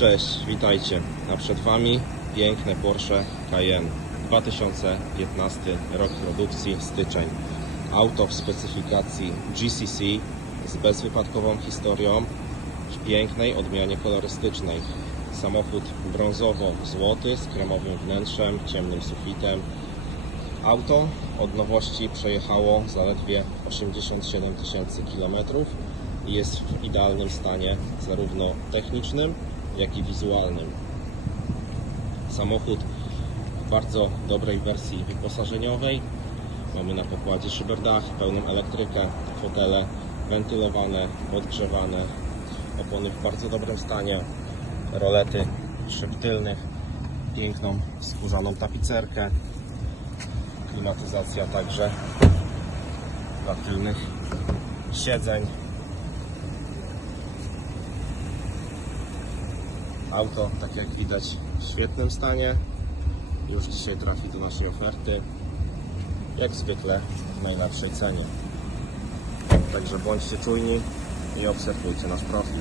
Cześć, witajcie. A przed Wami piękne Porsche Cayenne 2015 rok produkcji, styczeń. Auto w specyfikacji GCC z bezwypadkową historią w pięknej odmianie kolorystycznej. Samochód brązowo-złoty z kremowym wnętrzem, ciemnym sufitem. Auto od nowości przejechało zaledwie 87 tysięcy kilometrów i jest w idealnym stanie zarówno technicznym, jak i wizualnym. Samochód w bardzo dobrej wersji wyposażeniowej. Mamy na pokładzie szyberdach, pełną elektrykę, fotele wentylowane, podgrzewane, opony w bardzo dobrym stanie, rolety szyb tylnych, piękną skórzaną tapicerkę, klimatyzacja także dla tylnych siedzeń. Auto, tak jak widać, w świetnym stanie. Już dzisiaj trafi do naszej oferty. Jak zwykle w najlepszej cenie. Także bądźcie czujni i obserwujcie nasz profil.